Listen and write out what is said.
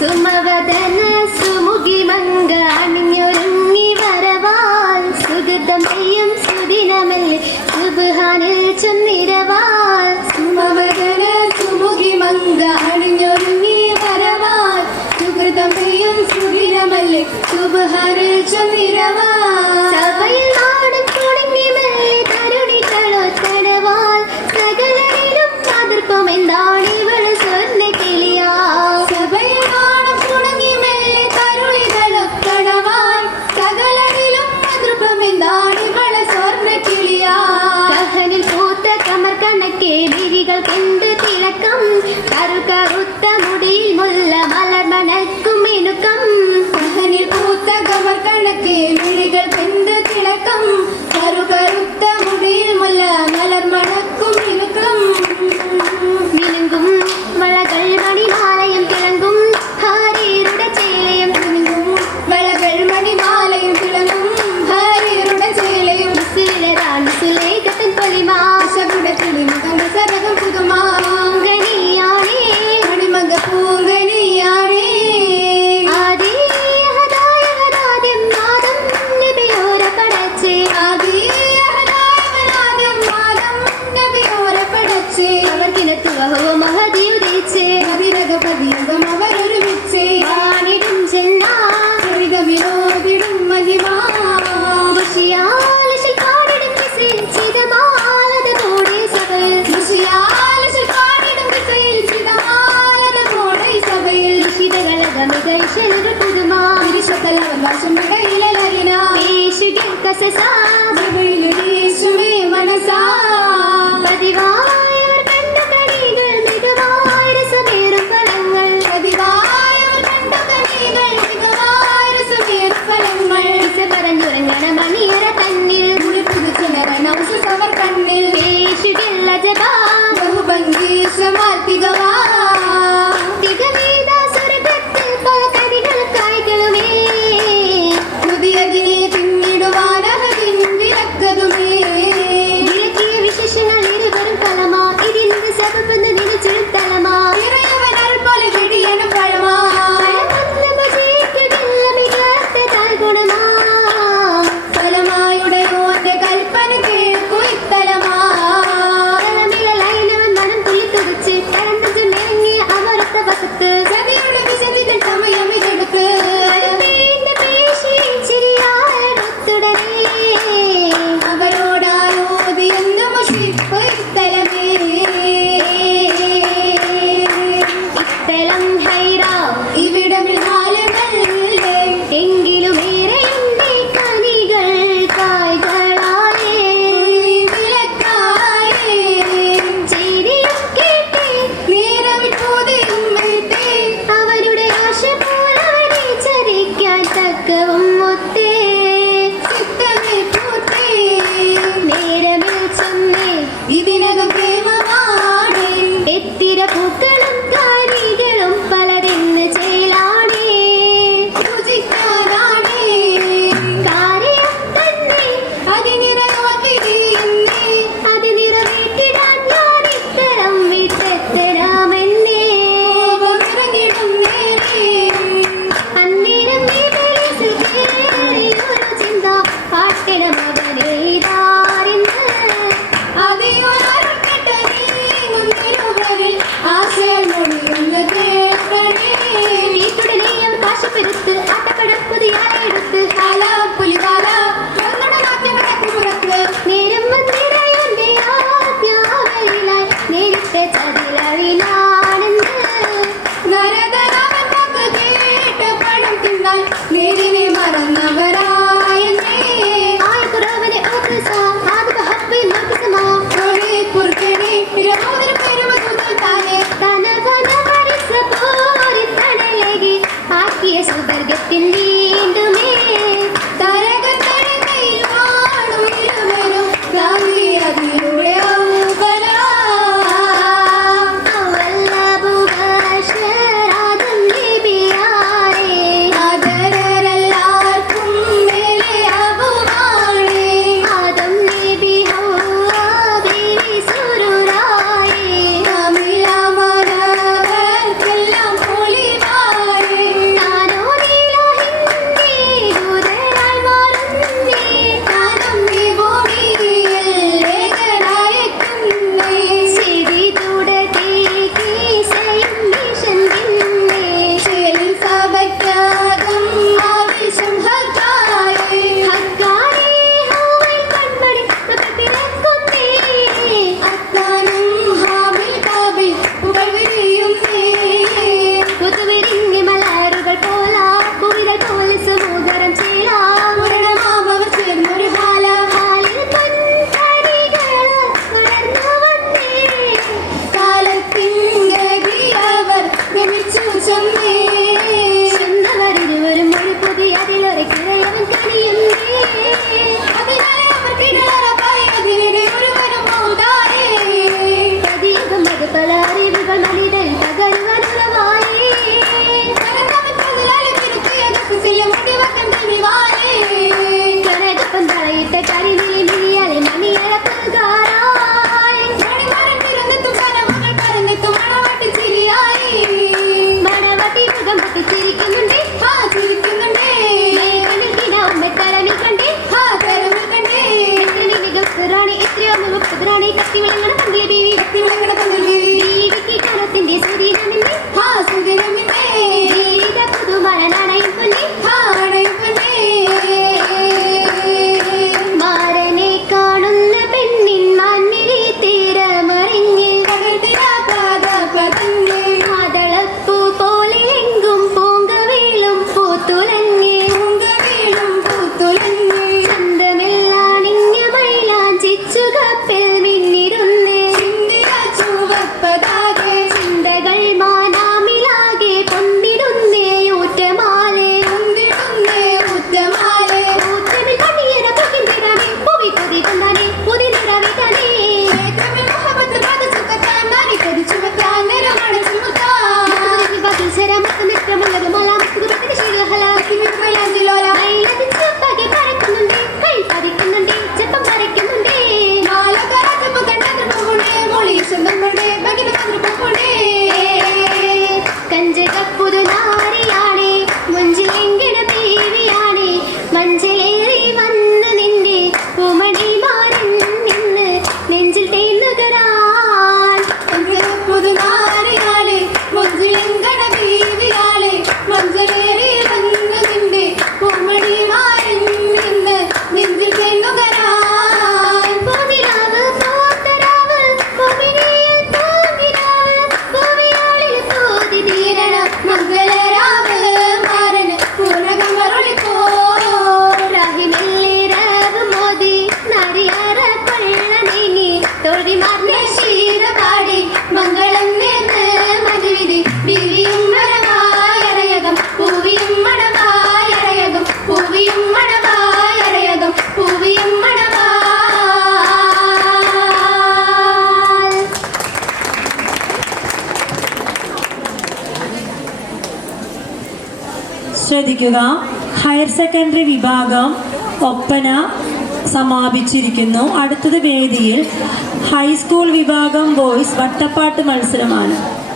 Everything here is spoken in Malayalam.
സുമവദന സുമുഖി മംഗ അണിഞ്ഞൊരുങ്ങി വരവാൽ സുഗതം ചെയ്യും സുദിനമല്ലേ സുബ്ഹാനിൽ ചൊന്നിരവാൽ സുമവദന സുമുഖി മംഗ അണിഞ്ഞൊരുങ്ങി വരവാൽ സുഗതം ചെയ്യും സുദിനമല്ലേ സുബ്ഹാനിൽ ചൊന്നിരവാൽ സഭയിൽ നാടും തുടങ്ങി മെല്ലെ തരുണികളോ തടവാൽ സകലരിലും അതിർപ്പം എന്താണ് ഇവള് സ്വർണ്ണ കിളിയാ സഭയിൽ നാടും തുടങ്ങി മെല്ലെ തരുണികളോ തടവാൽ സകലരിലും അതിർപ്പം എന്താണ് ഇവള് സ്വർണ്ണ കിളിയാ കഹനിൽ പൂത്ത കമർ കണക്കെ വിരികൾക്കെന്ത് തിളക്കം കറുത്ത മുടിയിൽ മുല്ല മലർ മണക്കും മിനുക്കം കഹനിൽ പൂത്ത കമർ കണക്കെ വിഴികൾക്കെന്ത് തിളക്കം കറുത്ത മുടിയിൽ മുല്ല മലർ മണക്കും മിനുക്കം മിനുങ്കും വളകൾ മണിമാലയും തിളങ്ങും ഹാരീരുടെ ചേലയും മിനുങ്ങും വളകൾ മണിമാലയും തിളങ്ങും ഹാരീരുടെ ചേലയും സുലരാണ് സുലേഖത്തൻ പൊലിമാ ശകുടത്തിലും കണ്ട സരകം പുതുമാ ഗണിയാണേ മണിമക പൂങ്കണിയാണേ ആദിയഹദായഹദാദ്യം നാദം നബിയോര പടച്ചേ ആദിയഹദായഹദാദ്യം നാദം നബിയോരെ പടച്ചേ അവർക്കിനത്തുവഹോ മഹദിയുദിച്ചേ അതിരകപതിയുഗം അവരൊരുമിച്ചേ വാണിടും ചെന്നാ വിനോദിടും മഹിമാ ഋഷിയാലശിൽ കാടിടും കിസിൽ ചിതമാലതോടെ സഭയിൽ ഋഷിയാലശിൽ കാടിടും കിസയിൽ ചിതമാലതോടെ സഭയിൽ ഋഷിതകളകമികൾ ശരരു പുതുമാ വിരിശത്തലവകാശം ഇടയിലറിന യേശുഗിൽ കസസാ സഭയിലൊരീശുവേ മനസാ പതിവായവർ കണ്ട കണികൾ മികവായ രസമേറും ഫലങ്ങൾ പതിവായവർ കണ്ട കനികൾ മികവായ രസമേറും ഫലങ്ങൾ ഇസ പറഞ്ഞുറങ്ങണ മണിയറ തന്നിൽ പുതുച്ചു നരനൗസ സവർ കണ്ണിൽ യേശുഗിൽ അജബാ ബഹുഭംഗീശമാർത്തികവാ തികവേദ സ്വർഗത്തിൽ പല കനികൾ കായ്കളുമേ പുതിയതിനെ പിന്നിടുവാനഹതിൻ വിലക്കതുമേ വിലക്കിയ വിശേഷങ്ങൾ ഇരുവരും ഫലമാ ഇതിന്റെ സബബെന്ന് നിലച്ചെടുത്തലമാ ഇറയവനാൽ പോലെ വെടിയനും പഴമാ ഫലമായുടയോന്റെ കൽപ്പന കേൾക്കു ഇത്തലമാ ചതിയുടെ വിശദികൾ സമയമിതെടുത്ത് അവരോടായോതി എന്ന് മുഷിപ്പ് ഇത്തലമേ ഇവിടമിൽ നാലുകളേ എങ്കിലും ഏറെയുണ്ടേ കനികൾ കായ്കളായേ വിലക്കായേ ചെയ്തിയും കേട്ടേ നേരവിൽ പോതിയും വീട്ടേ അവരുടെ ആശ പോലാടി ചരിക്കാൻ തക്കവും ഒത്തേ ചിത്തമേ പൂത്തേ നേരമിൽ ചെന്നേ ഇതിനകം പ്രേമമാണ് എത്തിര പൂക്കളും കാരികളും പലരെന്ന് ചേലാണേ രുചിക്കാനാണ് കാര്യം തന്നെ അതിനിറയോത്തിരിയുന്നേ അത് നിറവേറ്റിടാൻ ഞാൻ ഇത്തരം വിട്ടെത്തരാമെന്നേ കോപമിറങ്ങിടും നേരേ അന്നേരം മേഖലയിൽ കേറിയൊരു ചിന്ത പാട്ടണം അവനെ ഇതാരെന്ന് അതിയൊരർക്കട്ട നീ മുന്നിലുവരിൽ ആശയം മൊഴിയുന്ന കേൾക്കണേ വീട്ടുടനെയും കാശപ്പെരുത്ത് അട്ടപ്പടപ്പുതിയാലെടുത്ത് പുലികാല പുറത്ത് നേരം വന്നിടയുണ്ട് ആജ്ഞാവലിലായി നേരിട്ട് ചതിലറിനാണെന്ന് നരകനവൻ വാക്ക് കേട്ട് പണം തിന്നാൽ നേരിനെ മറന്നവരായെന്നേ ആയക്കുറവനെ ഓർക്കസാ ആദ്യ ഹബ്ബിൽ നോക്കിസമാ ഒരേ കുറുക്കനെ ഇരമോതിരം പെരുമതുകൾ താനെ തനവന വരിസ പോരി തണലകി ആക്കിയ സുവർഗത്തിൽ വീണ്ടുമേ തരകത്തഴകയിൽ വാണു ഇരുവരും രാവിലെ അതിലൂടെ ഔവലാ അവല്ലഭുബശരാദം നബിയാരേ ആദരരെല്ലാവർക്കും മേലെ അബുവാണേ ആദം നബി ഹവ്വ ബീവി സുരുരായേ തമിഴമരവർക്കെല്ലാം പൊലിവാരേ അറിവുകൾ മനിതൻ പകരുവാനുള്ളവായേ കനകപ്പം തളയിട്ട കരിനിലി മിഴിയാലെ മണിയറ പുൽകാരായി മണവാട്ടി മുഖം പൊട്ടിച്ചിരിക്കുന്നുണ്ട് മേഘനിൽ കിനാവുമ്മ തലമിൽ കണ്ടേ എത്ര മികച്ചറാണി എത്രയോ മുപ്പതിറാണി കത്തി വിളങ്ങണ പന്തലി ദേവിക്ക് കനത്തിന്റെ സുദീനമില്ലേ ദേവിക പുതുമരനാണയും പൊന്നെ മാരനെ കാണുന്ന പെണ്ണിൻ മാൻമിഴി തീരമറിഞ്ഞ് മാതളപ്പൂ പോലെ എങ്കും പൂങ്കവീളും പൂത്തുലങ്ങി ചന്തമെല്ലാണിഞ്ഞ മൈലാഞ്ചിച്ചു കപ്പിൽ മിന്നിടുന്നേ ചിന്തകൾ മാനാമിലാകെ പൊന്നിടുന്നേ ഊറ്റമാലെ ഊറ്റമിൽ പണിയറ പൊക്കിന്തിടാനേ പൂവി കൊതി കൊണ്ടാനേ പുതി നിറവിട്ടാനേ പുതുനാരിയാണേ മുഞ്ചിലെങ്കിട ദേവിയാണേ മഞ്ചലേറി വന്ന് നിന്റെ പൂമണിമാരൻ നിന്ന് നെഞ്ചിൽ തേന്നുകരാൻ പുതുനാരിയാളെ മുഞ്ചിലെങ്കട ദേവിയാളെ മഞ്ചലേറി വന്ന് നിന്റെ പൂമണിമാരൻ നിന്ന് നെഞ്ചിൽ തേന്നുകരാൻ പൂനിലാവ് പൂത്തരാവ് പൂമിനിയിൽ പൂങ്കിനാവ് പൂവിയാളിൽ പൂതി തീരണം മംഗളരാവ് മാരന് പൂർണ്ണകമരുളിപ്പോ രാഹിമെല്ലേരവ് മോദി നടിയറ കൊള്ള നീങ്ങി തൊഴിമാർന്നെ ക്ഷീരപാടി മംഗളം നേർന്ന് മധുവിധി ബിരിയും മണവായറയകം പൂവിയും മണവായറയകം പൂവിയും മണവായറയകം പൂവിയും മണവാ ശ്രദ്ധിക്കുക, ഹയർ സെക്കൻഡറി വിഭാഗം ഒപ്പന സമാപിച്ചിരിക്കുന്നു. അടുത്തത് വേദിയിൽ ഹൈസ്കൂൾ വിഭാഗം ബോയ്സ് വട്ടപ്പാട്ട് മത്സരമാണ്.